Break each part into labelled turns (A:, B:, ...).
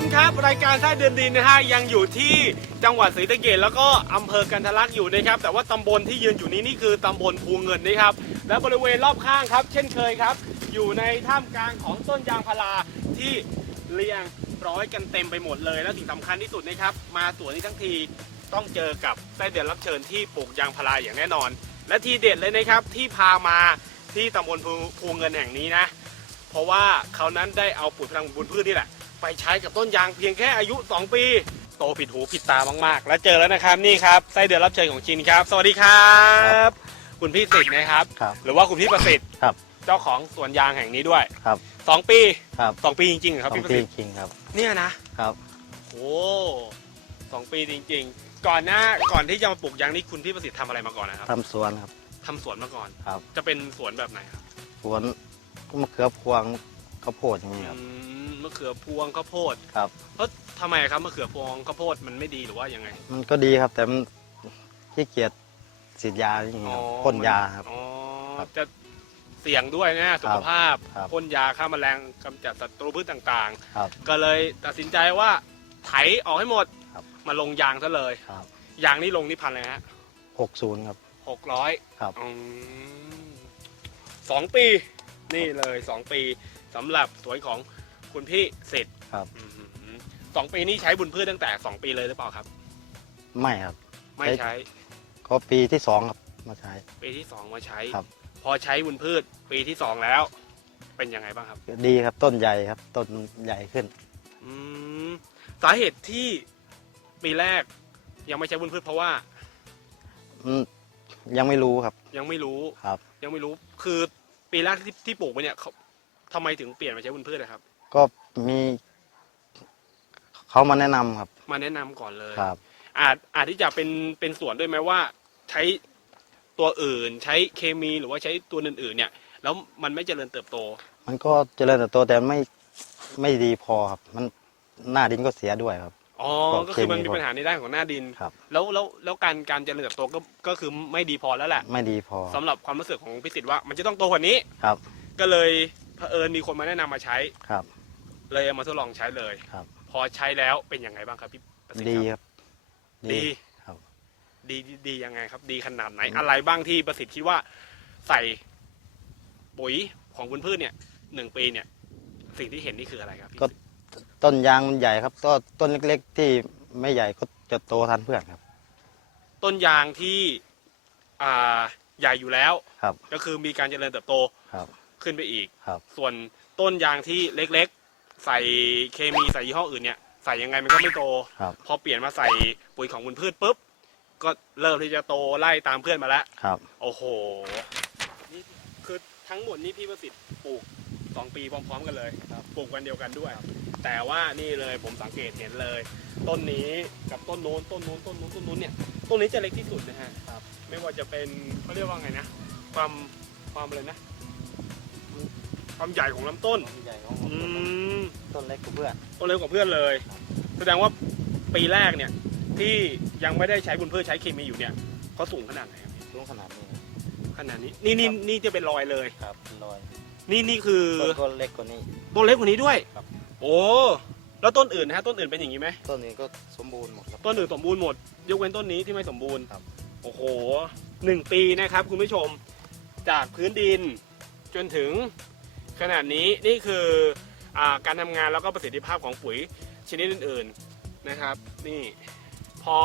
A: มครับ รายการใต้เดือนดินนะฮะยังอยู่ที่จังหวัดศรีสะเกษแล้วก็อำเภอกันทะลักอยู่นะครับ แต่ว่าตำบลที่ยืนอยู่นี้นี่คือตำบลภูเงินนะครับ และบริเวณรอบข้างครับ เช่นเคยครับ อยู่ในท่ามกลางของต้นยางพาราที่เรียงร้อยกันเต็มไปหมดเลย และสิ่งสำคัญที่สุดนะครับ มาสวนนี้ทั้งทีต้องเจอกับไส้เดือนรับเชิญที่ปลูกยางพาราอย่างแน่นอน และทีเด็ดเลยนะครับที่พามาที่ตำบลภูภูเงินแห่งนี้นะ เพราะว่าเขานั้นได้เอาปุ๋ยพลังบุญพืชนี่แหละ ไปใช้กับต้นยางเพียงแค่อายุ 2 ปี โตผิดหูผิดตามากๆ และเจอแล้วนะครับนี่ครับไส้เดือนรับเชิญของชินครับ สวัสดีครับ คุณพี่สิทธิ์นะครับ
B: ครับ
A: หรือว่าคุณพี่ประสิทธิ์
B: ครับ
A: เจ้าของสวนยางแห่งนี้ด้วย
B: ครับ
A: 2 ปี
B: ครับ
A: 2ปีจริงๆเหรอครับ
B: สอง
A: พี่ประ
B: ปี
A: สิทธิ์
B: จริงครับ
A: เนี่ยนะครับ โอ้สองปีจริง ๆ ก่อนหน้าก่อนที่จะมาปลูกยางนี่คุณพี่ประสิทธิ์ทำอะไรมาก่อนนะครับ
B: ทำสวนครับ
A: ทำสวนมาก่อน
B: ครับ
A: จะเป็นสวนแบบไหนครับ
B: สวนมะเขือพวงข้าวโพดอย่างนี้ครับ
A: อืม มะเขือพวงข้าวโพด
B: ครับ
A: เพราะทำไมครับมะเขือพวงข้าวโพดมันไม่ดีหรือว่ายังไง
B: มันก็ดีครับ แต่มันขี้เกียจฉีดยาอย่างนี้ครับพ่นยาครับ
A: อ๋อ
B: ครับ
A: จะเสี่ยงด้วยนะสุขภาพ
B: ครับ
A: พ่นยาฆ่าแมลงกำจัดศัตรูพืชต่าง
B: ครับ
A: ๆ ก็เลยตัดสินใจว่าไถออกให้หมด
B: ครับ
A: มาลงยางซะเลย
B: ครับ
A: ยางนี่ลงนี่พันเลยฮะ
B: หกศูนย์ครับ
A: หกร้อย
B: ครับ
A: สองปี นี่เลยสองปีสำหรับสวนของ คุณพี่เสร็จ
B: ครับ
A: สองปีนี่ใช้บุญพืชตั้งแต่สองปีเลยหรือเปล่าครับ
B: ไม่ครับ
A: ไม่
B: ใช้
A: ใช้
B: ก็ปีที่สองครับมาใช้
A: ปีที่สองมาใช้
B: ครับ
A: พอใช้บุญพืช ปีที่สองแล้ว เป็นยังไงบ้างครับ
B: ดีครับต้นใหญ่ครับ ต้นใหญ่ขึ้น
A: อืมสาเหตุที่ปีแรก ยังไม่ใช้บุญพืชเพราะว่า
B: อืมยังไม่รู้ครับ
A: ยังไม่รู้
B: ครับ
A: ยังไม่รู้ คือปีแรกที่ที่ปลูกไปเนี่ยเขาทำไมถึงเปลี่ยนมาใช้บุญพืชนะครับ
B: ก็มีเขามาแนะนำครับ
A: มาแนะนำก่อนเลย
B: ครับ
A: อาจอาจที่จะเป็นเป็นส่วนด้วยไหมว่า ใช้ตัวอื่น ใช้เคมีหรือว่าใช้ตัวอื่นๆเนี่ย แล้วมันไม่เจริญเติบโต
B: มันก็เจริญเติบโตแต่ไม่ไม่ดีพอครับ มันหน้าดินก็เสียด้วยครับ
A: อ๋อ
B: ก็
A: ก็คือมัน
B: เคมี
A: มีปัญหาในด้านของหน้าดิน
B: ครับ
A: แล้วแล้วแล้วการการเจริญเติบโตก็ก็คือไม่ดีพอแล้วแหละ
B: ไม่ดีพอ
A: สำหรับความรู้สึกของพิสิทธิ์ว่ามันจะต้องโตกว่านี้
B: ครับ
A: ก็เลยเผอิญมีคนมาแนะนำมาใช้
B: ครับ
A: เลยเอามาทดลองใช้เลย
B: ครับ
A: พอใช้แล้วเป็นยังไงบ้างครับพี่ประสิทธิ์
B: ดี
A: ครับ
B: ครับ
A: ดี
B: ครับ
A: ดีดีดียังไงครับ ดีขนาดไหน อะไรบ้างที่ประสิทธิ์คิดว่าใส่ปุ๋ยของคุณพืชเนี่ยหนึ่งปีเนี่ย สิ่งที่เห็นนี่คืออะไรครับพี่
B: ก็ ต้นยางมันใหญ่ครับต้นต้นเล็กๆที่ไม่ใหญ่ก็จะโตทันเพื่อนครับ
A: ต้นยางที่อ่าใหญ่อยู่แล้ว
B: ครับ
A: ก็คือมีการเจริญเติบโต
B: ครับ
A: ขึ้นไปอีก
B: ครับ
A: ส่วนต้นยางที่เล็กๆ ใส่เคมีใส่ยี่ห้ออื่นเนี่ยใส่ยังไงมันก็ไม่โต
B: ครับ
A: พอเปลี่ยนมาใส่ปุ๋ยของคุณพืชปุ๊บ ก็เริ่มที่จะโตไล่ตามเพื่อนมาแล้ว
B: ครับ
A: โอ้โห นี่คือทั้งหมดนี่พี่ประสิทธิ์ปลูกสองปีพร้อมๆกันเลยปลูกวันเดียวกันด้วย แต่ว่านี่เลยผมสังเกตเห็นเลย ต้นนี้กับต้นโน้นต้นโน้นต้นโน้นต้นโน้นเนี่ย ต้นนี้จะเล็กที่สุดนะฮะ
B: ครับ
A: ไม่ว่าจะเป็นเขาเรียกว่าไงนะ ความความอะไรนะ ความใหญ่ของลำต้น
B: ต้นใหญ่ของ
A: อืม
B: ต้นเล็กกว่าเพื่อน
A: ต้นเล็กกว่าเพื่อนเลย แสดงว่าปีแรกเนี่ย ที่ยังไม่ได้ใช้บุญพืชใช้เคมีอยู่เนี่ยเขาสูงขนาดไหนครับพี่
B: สูงขนาดนี้
A: ขนาดนี้ นี่นี่นี่จะเป็นรอยเลย
B: ครับเป็นรอย
A: นี่นี่คือ
B: ต้นก็เล็กกว่านี้
A: ต้นเล็กกว่านี้ด้วย
B: ครับ
A: โอ้แล้วต้นอื่นนะฮะต้นอื่นเป็นอย่างนี้ไหม
B: ต้นนี้ก็สมบูรณ์หมดครับ
A: ต้นอื่นสมบูรณ์หมด ยกเว้นต้นนี้ที่ไม่สมบูรณ์
B: ครับ
A: โอ้โหหนึ่งปีนะครับ คุณผู้ชมจากพื้นดินจนถึง ขนาดนี้นี่คืออการทำงานแล้วก็ประสิทธิภาพของปุ๋ยชนิดอื่นๆนะครับ นี่พอ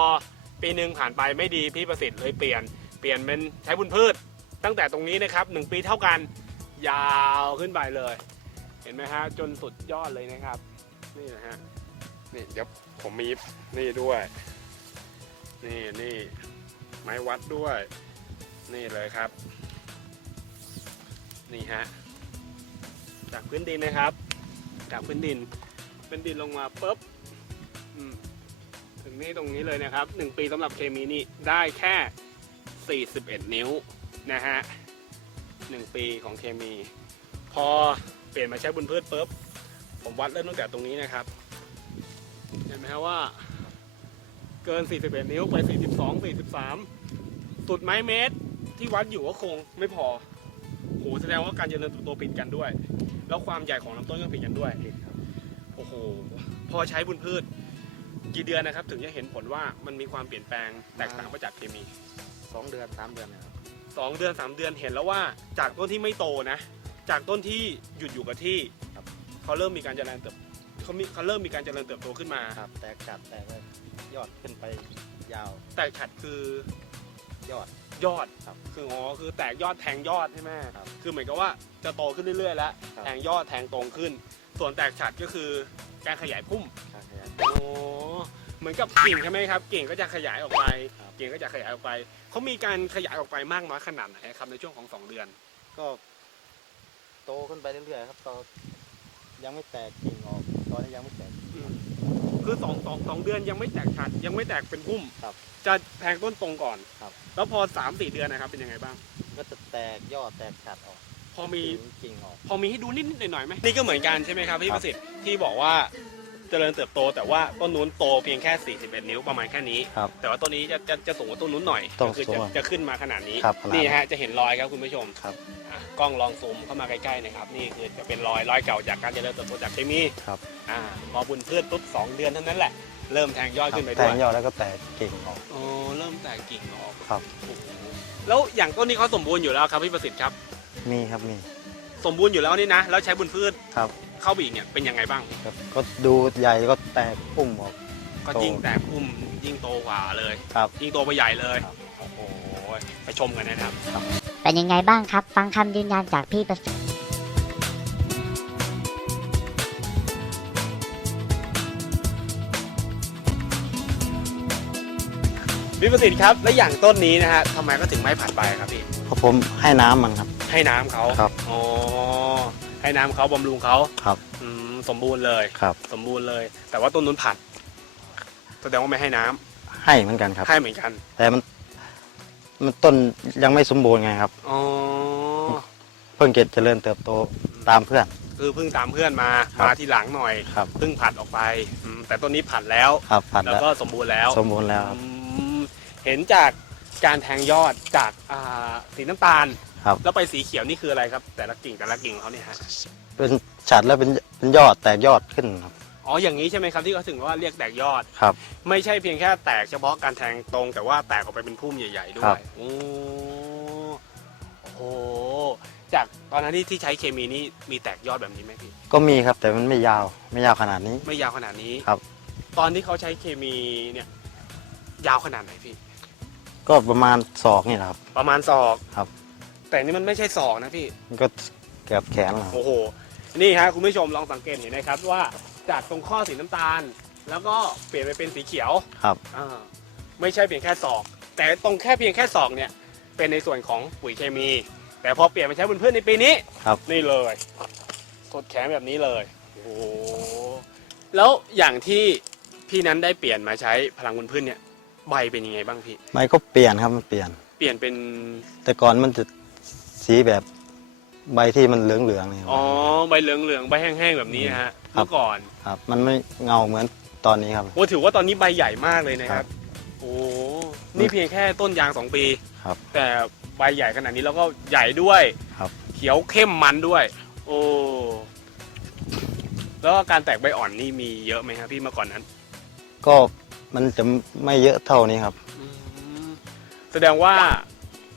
A: ปีหนึ่งผ่านไปไม่ดีพี่ประสิทธิ์เลยเปลี่ยนเปลี่ยนเป็นใช้บุญพืช ตั้งแต่ตรงนี้นะครับหนึ่งปีเท่ากันยาวขึ้นไปเลย เห็นไหมฮะจนสุดยอดเลยนะครับ นี่นะฮะนี่เดี๋ยวผมมีนี่ด้วย นี่นี่ไม้วัดด้วย นี่เลยครับ นี่ฮะ จากพื้นดินนะครับ จากพื้นดินเป็นดินลงมาปุ๊บถึงนี่ตรงนี้เลยนะครับหนึ่งปีสำหรับเคมีนี่ได้แค่ 41 นิ้วนะฮะหนึ่งปีของเคมี พอเปลี่ยนมาใช้บุญพืชปุ๊บผมวัดเริ่มตั้งแต่ตรงนี้นะครับ เห็นไหมฮะว่า เกิน 41 นิ้วไป 42 43 สุดไม้เมตรที่วัดอยู่ก็คงไม่พอโหแสดงว่าการเจริญเติบโตผิดกันด้วย แล้วความใหญ่ของลำต้นก็ผิดกันด้วยโอ้โหพพอใช้บุญพืช กี่เดือนนะครับ ถึงจะเห็นผลว่ามันมีความเปลี่ยนแปลงแตกต่างไปจากเคมี
B: สองเดือนสามเดือนนะครับ
A: สองเดือนสามเดือนเห็นแล้วว่าจากต้นที่ไม่โตนะ จากต้นที่หยุดอยู่กับที่
B: ครับ
A: เขาเริ่มมีการเจริญเติบเขามีเขาเริ่มมีการเจริญเติบโตขึ้นมา
B: ครับแตกกัดแตกเลยยอดขึ้นไปยาว
A: แตกฉัดคือย
B: อด
A: ยอด
B: ครับ
A: คืออ๋อคือแตกยอดแทงยอดใช่ไหม
B: ครับ
A: คือเหมือนกับว่าจะโตขึ้นเรื่อยๆ แล้ว
B: ครับ
A: แทงยอดแทงตรงขึ้น ส่วนแตกฉัดก็คือการขยายพุ่ม
B: การขยาย
A: โอ้เหมือนกับกิ่งใช่ไหมครับกิ่งก็จะขยายออกไป
B: ครับ
A: กิ่งก็จะขยายออกไปเขามีการขยายออกไปมากน้อยขนาดไหนครับในช่วงของสองเดือน
B: ก็โตขึ้นไปเรื่อยๆครับตอนยังไม่แตกกิ่งออกตอนนี้ยังไม่แตก
A: คือสองสองสองเดือนยังไม่แตกชัดยังไม่แตกเป็นพุ่ม
B: ครับ
A: จะแทงต้นตรงก่อน
B: ครับ
A: แล้วพอสามสี่เดือนนะครับเป็นยังไงบ้าง
B: ก็จะแตกยอดแตกกัดออก
A: พอมี
B: กิ่งกิ่งออก
A: พอมีให้ดูนิดๆหน่อยๆไหมนี่ก็เหมือนกันใช่ไหมครับพี่
B: ค
A: ป
B: รับ
A: ระสิทธิ์ที่บอกว่า เจริญเติบโต แต่ว่าต้นนู้นโตเพียงแค่ 41 นิ้วประมาณแค่นี้
B: ครับ
A: แต่ว่าต้นนี้จะจะจะสูงกว่าต้นนู้นหน่อย
B: ต้อง
A: ก็คือ
B: สู
A: จะ
B: งกว่า
A: จะขึ้นมาขนาดนี้
B: ครับขนาด
A: นี่ฮะจะเห็นรอยครับคุณผู้ชม
B: ครับ
A: อะกล้องลองซูมเข้ามาใกล้ๆนะครับนี่คือจะเป็นรอยรอยเก่าจากการเจริญเติบโตจากเคมี
B: ครับ
A: อ่าพอบุญพืชปุ๊บสองเดือนเท่านั้นแหละเริ่มแทงยอดขึ้นไป
B: แต
A: ด้ว
B: ก
A: ย
B: ยอดแล้วก็แตกกิ่งออก
A: โอ้เริ่มแตกกิ่งออก
B: ครับ
A: โอ้โหแล้วอย่างต้นนี้เขาสมบูรณ์อยู่แล้วครับพี่ประสิทธิ์ครับ
B: มีครับมี
A: สมบูรณ์อยู่แล้วนี่นะแล้วใช้บุญพืช
B: ครับ
A: เข้าไปอีกเนี่ยเป็นยังไงบ้าง
B: ครับก็ดูใหญ่ก็แตกปุ่มออก
A: ก็
B: โต
A: ยิ่งแตกพุ่มยิ่งโตกว่าเลย
B: ครับ
A: ยิ่งโตไปใหญ่เลย
B: ครับ
A: โอ้โหไปชมกันนะครับ
C: เป็นยังไงบ้างครับ ฟังคำยืนยันจากพี่ประสิทธิ์
A: พี่ประสิทธิ์ครับ และอย่างต้นนี้นะฮะทำไมก็ถึงไม่ผัดใบครับพี่
B: เพราะผมให้น้ำมันครับ
A: ให้น้ำเขา
B: ครับ
A: อ๋อ ให้น้ำเขาบำรุงเขา
B: ครับ
A: อืมสมบูรณ์เลย
B: ครับ
A: สมบูรณ์เลย แต่ว่าต้นนู้นผัดแสดงว่าไม่ให้น้ำ
B: ให้เหมือนกันครับ
A: ให้เหมือนกัน
B: แต่มัน มันต้นยังไม่สมบูรณ์ไงครับ
A: อ๋อ
B: เพิ่งเจริญเติบโตตามเพื่อน
A: คือเพิ่งตามเพื่อนมา
B: ครับ
A: มาทีหลังหน่อย
B: ครับ
A: เพิ่งผัดออกไปอืมแต่ต้นนี้ผัดแล้ว
B: ครับผัด
A: แล้ว
B: แล้ว
A: ก็สมบูรณ์แล้ว
B: สมบูรณ์แล้วครับ
A: อืมเห็นจากการแทงยอดจากอ่าสีน้ำตาล
B: ครับ
A: แล้วไปสีเขียวนี่คืออะไรครับ แต่ละกิ่งแต่ละกิ่งของเขาเนี่ยฮะ
B: เป็นฉัดแล้วเป็นเป็นยอดแตกยอดขึ้นครับ
A: อ๋ออย่างนี้ใช่ไหมครับที่เขาถึงว่าเรียกแตกยอด
B: ครับ
A: ไม่ใช่เพียงแค่แตกเฉพาะการแทงตรง แต่ว่าแตกออกไปเป็นพุ่มใหญ่ ๆ ด้ว
B: ครั
A: ย
B: บ
A: โอ้โหจากตอนนั้นที่ที่ใช้เคมีนี่มีแตกยอดแบบนี้ไหมพี่
B: ก็มีครับแต่มันไม่ยาวไม่ยาวขนาดนี้
A: ไม่ยาวขนาดนี้
B: ครับ
A: ตอนที่เขาใช้เคมีเนี่ย ยาวขนาดไหนพี่
B: ก็ประมาณศอกนี่แหละครับ
A: ประมาณศอก
B: ครับ
A: แต่นี่มันไม่ใช่ศอกนะพี่
B: มันก็เกือบแขนแล้วครับ
A: โอ้โห นี่ฮะคุณผู้ชมลองสังเกตเห็นนะครับว่าจากตรงข้อสีน้ำตาล แล้วก็เปลี่ยนไปเป็นสีเขียว
B: ครับ
A: อ่าไม่ใช่เพียงแค่ศอก แต่ตรงแค่เพียงแค่ศอกเนี่ย เป็นในส่วนของปุ๋ยเคมี แต่พอเปลี่ยนมาใช้บนพืชในปีนี้
B: ครับ
A: นี่เลยกดแขนแบบนี้เลย โอ้โหแล้วอย่างที่พี่นั้นได้เปลี่ยนมาใช้พลังบนพืชเนี่ยใบเป็นยังไงบ้างพี่
B: ใบก็เปลี่ยนครับมันเปลี่ยน
A: เปลี่ยนเป็น
B: แต่ก่อนมันจะ สีแบบใบที่มันเหลืองๆนี่ครับ
A: อ๋อใบเหลืองๆใบแห้งๆแบบนี้นะฮะ
B: ครับ
A: เมื่อก่อน
B: ครับ มันไม่เงาเหมือนตอนนี้ครับ
A: โอ้ถือว่าตอนนี้ใบใหญ่มากเลยนะค
B: ครั
A: รับ
B: บ
A: โอ้นี่เพียงแค่ต้นยางสองปี
B: ครับ
A: แต่ใบใหญ่ขนาดนี้แล้วก็ใหญ่ด้วย
B: ครับ
A: เขียวเข้มมันด้วย โอ้แล้วก็การแตกใบอ่อนนี่มีเยอะไหมครับพี่เมื่อก่อนนั้น
B: ก็มันจะไม่เยอะเท่านี้ครับ
A: อืมแสดงว่า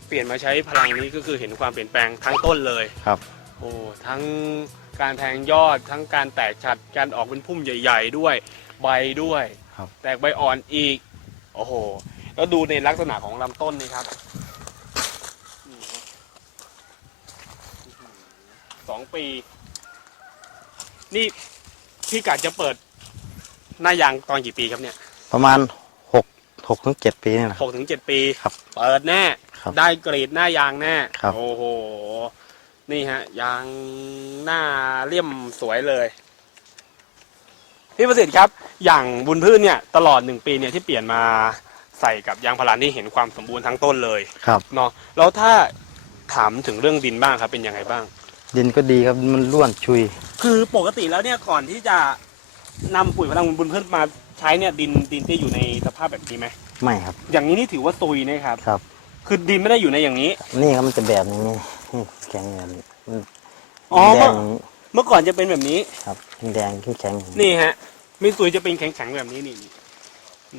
A: เปลี่ยนมาใช้พลังนี้ก็คือเห็นความเปลี่ยนแปลงทั้งต้นเลย
B: ครับ
A: โอ้ทั้งการแทงยอดทั้งการแตกฉัดการออกเป็นพุ่มใหญ่ ๆ ด้วยใบด้วย
B: ครับ
A: แตกใบอ่อนอีก โอ้โห แล้วดูในลักษณะของลำต้นนี่ครับนี่ฮะสองปี นี่พี่กะจะเปิดหน้ายางตอนกี่ปีครับเนี่ย
B: ประมาณ หกหกถึงเจ็ดปีนี่แหละ
A: หกถึงเจ็ดปี
B: ครับ
A: เปิดแน่
B: ครับ
A: ได้กรีดหน้ายางแน่
B: ครับ
A: โอ้โห นี่ฮะ ยางหน้าเลี่ยมสวยเลย พี่ประสิทธิ์ครับ อย่างบุญพืชเนี่ย ตลอดหนึ่งปีเนี่ยที่เปลี่ยนมาใส่กับยางพารานี่เห็นความสมบูรณ์ทั้งต้นเลย
B: ครับ
A: เนาะแล้วถ้าถามถึงเรื่องดินบ้างครับ เป็นยังไงบ้าง
B: ดินก็ดีครับมันร่วนชุย
A: คือปกติแล้วเนี่ยก่อนที่จะนำปุ๋ยพลังบุญพืชมา ใช้เนี่ยดินดินจะอยู่ในสภาพแบบนี้ไหม
B: ไม่ครับ
A: อย่างนี้นี่ถือว่าตุยนะครับ
B: ครับ
A: คือดินไม่ได้อยู่ในอย่างนี้
B: นี่ครับมันจะแบบอย่างนี้นี่แข็งแบบนี้มัน
A: อ๋อ
B: แดงอย่างนี้
A: เมื่อก่อนจะเป็นแบบนี้
B: ครับแดงๆแข็งๆอย่างนี้
A: นี่ฮะไม่ซุยจะเป็นแข็งๆแบบนี้นี่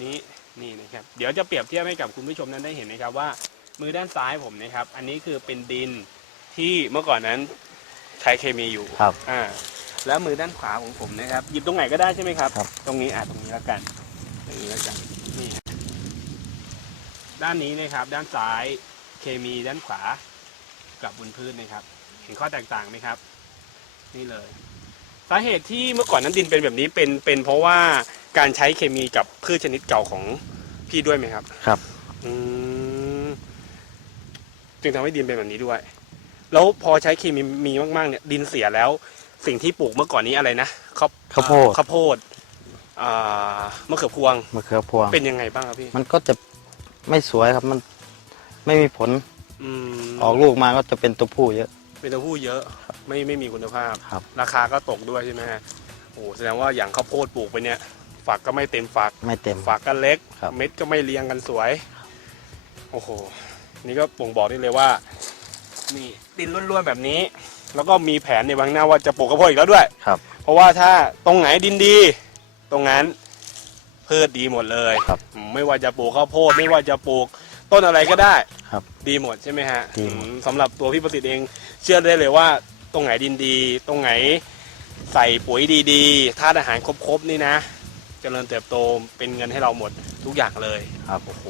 A: นี่นี่นะครับ เดี๋ยวจะเปรียบเทียบให้กับคุณผู้ชมนั้นได้เห็นนะครับว่า มือด้านซ้ายผมนะครับ อันนี้คือเป็นดินที่เมื่อก่อนนั้นใช้เคมีอยู่
B: ครับ
A: อ่า แล้วมือด้านขวาของผมนะครับ หยิบตรงไหนก็ได้ใช่ไหมครับ
B: ครับ
A: ตรงนี้อะตรงนี้แล้วกันตรงนี้แล้วกันนี่ฮะด้านนี้นะครับ ด้านซ้ายเคมีด้านขวา กับบนพืชนะครับ เห็นข้อแตกต่างไหมครับ นี่เลย สาเหตุที่เมื่อก่อนนั้นดินเป็นแบบนี้เป็นเป็นเพราะว่าการใช้เคมีกับพืชชนิดเก่าของพี่ด้วยไหมครับ
B: ครับ
A: อืมจึงทำให้ดินเป็นแบบนี้ด้วย แล้วพอใช้เคมีมีมากๆเนี่ย ดินเสียแล้ว สิ่งที่ปลูกเมื่อก่อนนี้อะไรนะข้าว
B: ข้าวโพด
A: ข้าวโพดอ่ามะเขือพวง
B: มะเขือพวง
A: เป็นยังไงบ้างครับพี่
B: มันก็จะไม่สวยครับมันไม่มีผล
A: อืม
B: ออกลูกมาก็จะเป็นตัวผู้เยอะ
A: เป็นตัวผู้เยอะ ไม่ไม่มีคุณภาพ
B: ครับ
A: ราคาก็ตกด้วยใช่ไหมฮะโอ้แสดงว่าอย่างข้าวโพดปลูกไปเนี่ย ฝักก็ไม่เต็มฝัก
B: ไม่เต็ม
A: ฝักก็เล็ก
B: ครับ
A: เม็ดก็ไม่เรียงกันสวย โอ้โห นี่ก็บ่งบอกได้เลยว่า นี่ดินล้วนๆแบบนี้ แล้วก็มีแผนในบางหน้าว่าจะปลูกข้าวโพดอีกแล้วด้วย
B: ครับ
A: เพราะว่าถ้าตรงไหนดินดี ตรงนั้นพืชดีหมดเลย
B: ครับ
A: อืมไม่ว่าจะปลูกข้าวโพดไม่ว่าจะปลูกต้นอะไรก็ได้
B: ครับ
A: ดีหมดใช่ไหมฮะ
B: ดีหมด
A: อืมสำหรับตัวพี่ประสิทธิ์เอง เชื่อได้เลยว่า ตรงไหนดินดี ตรงไหนใส่ปุ๋ยดีๆธาตุอาหารครบๆนี่นะเจริญเติบโตเป็นเงินให้เราหมดทุกอย่างเลย
B: ครับ
A: โอ้โห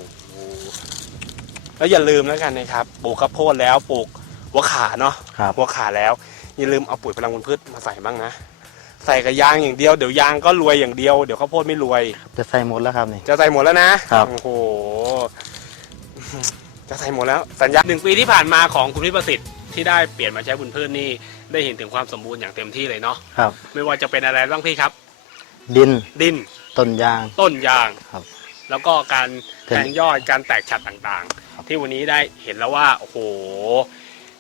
A: แล้วอย่าลืมแล้วกันนะครับ ปลูกข้าวโพดแล้วปลูก หัวขาเนาะ
B: ครับ
A: หัวขาแล้วอย่าลืมเอาปุ๋ยพลังบนพืชมาใส่บ้างนะใส่กับยางอย่างเดียวเดี๋ยวยางก็รวยอย่างเดียวเดี๋ยวข้าวโพดไม่รวย
B: จะใส่หมดแล้วครับนี่
A: จะใส่หมดแล้วนะครับ โอ้โห จะใส่หมดแล้ว สัญญาหนึ่งปีที่ผ่านมาของคุณพิประสิทธิ์ที่ได้เปลี่ยนมาใช้บุญพืชนี่ได้เห็นถึงความสมบูรณ์อย่างเต็มที่เลยเนาะ
B: ครับ
A: ไม่ว่าจะเป็นอะไรบ้างพี่ครับ
B: ดิน
A: ดิน
B: ต้นยาง
A: ต้นยาง
B: ครับ
A: แล้วก็การ
B: แทง
A: แทงยอดการแตกฉัดต่าง
B: ครับ
A: ๆที่วันนี้ได้เห็นแล้วว่า โอ้โห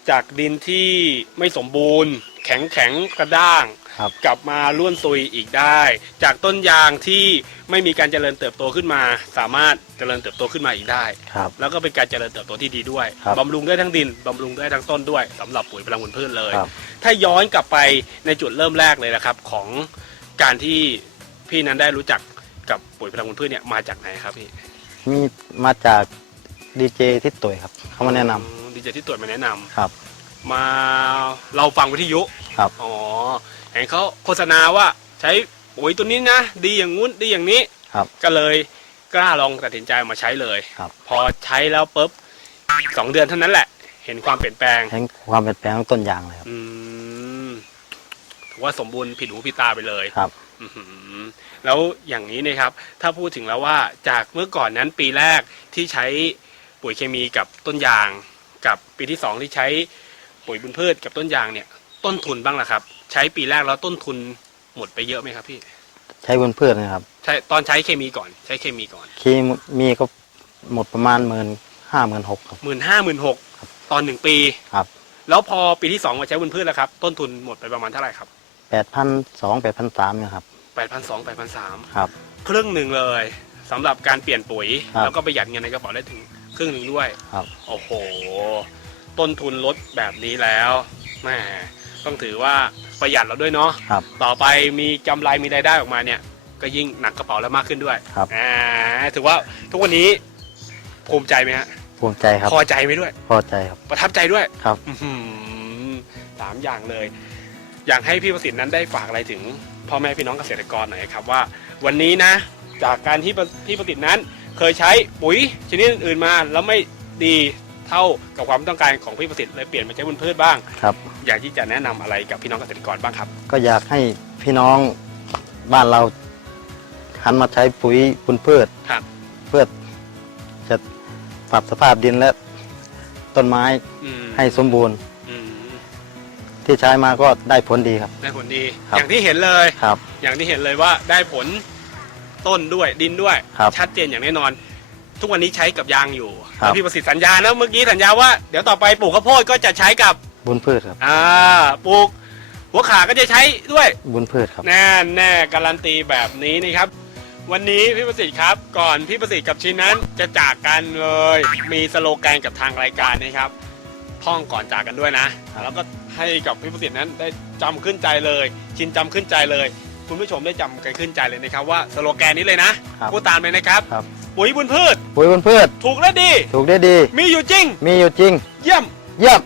A: จากดินที่ไม่สมบูรณ์ แข็งแข็งๆกระด้าง
B: ครับ
A: กลับมาล้วนซุยอีกได้ จากต้นยางที่ไม่มีการเจริญเติบโตขึ้นมา สามารถเจริญเติบโตขึ้นมาอีกได้
B: ครับ
A: แล้วก็เป็นการเจริญเติบโตที่ดีด้วย
B: ครับ
A: บำรุงได้ทั้งดินบำรุงได้ทั้งต้นด้วยสำหรับปุ๋ยพลังบนพืชเลย
B: ครับ
A: ถ้าย้อนกลับไปในจุดเริ่มแรกเลยนะครับของการที่พี่นั้นได้รู้จักกับปุ๋ยพลังบนพืชเนี่ยมาจากไหนครับพี่
B: มีมาจากดีเจที่ตุ๋ยครับเขามาแนะนำ
A: อืม ดีเจที่ตรวจมาแนะนำ
B: ครับ
A: มาเราฟังวิทยุ
B: ครับ
A: อ๋อเห็นเขาโฆษณาว่าใช้ปุ๋ยตัวนี้นะ ดีอย่างงู้นดีอย่างนี้
B: ครับ
A: ก็เลยกล้าลองตัดสินใจมาใช้เลย
B: ครับ
A: พอใช้แล้วปุ๊บสองเดือนเท่านั้นแหละ เห็นความเปลี่ยนแปลง
B: เห็นความเปลี่ยนแปลงของต้นยางเลยครับ
A: อืมถือว่าสมบูรณ์ผิดหูผิดตาไปเลย
B: ครับ
A: อื้อหือแล้วอย่างนี้นะครับ ถ้าพูดถึงแล้วว่าจากเมื่อก่อนนั้นปีแรกที่ใช้ปุ๋ยเคมีกับต้นยาง กับปีที่สองที่ใช้ปุ๋ยบุญพืชกับต้นยางเนี่ยต้นทุนบ้างล่ะครับ ใช้ปีแรกแล้วต้นทุนหมดไปเยอะไหมครับพี่
B: ใช้บนพืชนะครับ
A: ใช้ตอนใช้เคมีก่อน ใช้เคมีก่อน
B: คีมีก็หมดประมาณหมื่นห้าหมื่นหกครับ
A: หมื่นห้าหมื่นหกตอนหนึ่งปี
B: ครับ
A: แล้วพอปีที่สองมาใช้บุญพืชแล้วครับ ต้นทุนหมดไปประมาณเท่าไหร่ครับ
B: แปดพันสองแปดพันสามเนี่ยครับ
A: แปดพันสองแปดพันสาม
B: ครับ
A: ครึ่งหนึ่งเลยสำหรับการเปลี่ยนปุ๋ย
B: ครับ
A: แล้วก็ประหยัดเงินในกระเป๋าได้ถึง ครึ่งหนึ่งด้วย
B: ครับ
A: โอ้โห ต้นทุนลดแบบนี้แล้วแหมต้องถือว่าประหยัดเราด้วยเนาะ
B: ครับ
A: ต่อไปมีกำไรมีรายได้ออกมาเนี่ย ก็ยิ่งหนักกระเป๋าแล้วมากขึ้นด้วย
B: ครับ
A: อ่าถือว่าทุกวันนี้ภูมิใจไหมฮะ
B: ภูมิใจครับ
A: พอใจไหมด้วย
B: พอใจครับ
A: ประทับใจด้วย
B: ครับ
A: อื้อหือสามอย่างเลย อยากให้พี่ประสิทธิ์นั้นได้ฝากอะไรถึงพ่อแม่พี่น้องเกษตรกรหน่อยครับว่า วันนี้นะ จากการที่พี่ประสิทธิ์นั้น เคยใช้ปุ๋ยชนิดอื่นๆมาแล้วไม่ดีเท่ากับความต้องการของพี่ประสิทธิ์เลยเปลี่ยนมาใช้บนพืชบ้าง
B: ครับ
A: อยากที่จะแนะนำอะไรกับพี่น้องเกษตรกรบ้างครับ
B: ก็อยากให้พี่น้องบ้านเราหันมาใช้ปุ๋ยบนพืช
A: ครับ
B: เพื่อจะปรับสภาพดินและต้นไม้
A: อืม
B: ให้สมบูรณ์
A: อืม
B: ที่ใช้มาก็ได้ผลดีครับ
A: ได้ผลดี
B: ครับ
A: อย่างที่เห็นเลย
B: ครับ
A: อย่างที่เห็นเลยว่าได้ผล ต้นด้วยดินด้วย
B: ครับ
A: ชัดเจนอย่างแน่นอน ทุกวันนี้ใช้กับยางอยู่
B: ครับ
A: แล้วพี่ประสิทธิ์สัญญานะเมื่อกี้สัญญาว่าเดี๋ยวต่อไปปลูกข้าวโพดก็จะใช้กับ
B: บุญพืชครับ
A: อ่าปลูก หัวขาก็จะใช้ด้วย
B: บุญพืชครับ
A: แน่แน่การันตีแบบนี้นี่ครับ วันนี้พี่ประสิทธิ์ครับ ก่อนพี่ประสิทธิ์กับชินนั้นจะจากกันเลย มีสโลแกนกับทางรายการนะครับ ท่องก่อนจากกันด้วยนะ
B: ครับ
A: แล้วก็ให้กับพี่ประสิทธิ์นั้นได้จำขึ้นใจเลย ชินจำขึ้นใจเลย คุณผู้ชมได้จำกันขึ้นใจเลยนะครับว่าสโลแกนนี้เลยนะครับพูดตามเลยนะครับ
B: ครับ
A: ปุ๋ยบุญพืช
B: ปุ๋ยบนพืช
A: ถูกและดี
B: ถูกได้ดี
A: มีอยู่จริง
B: มีอยู่จริง
A: เยี่ยม
B: เยี่ยม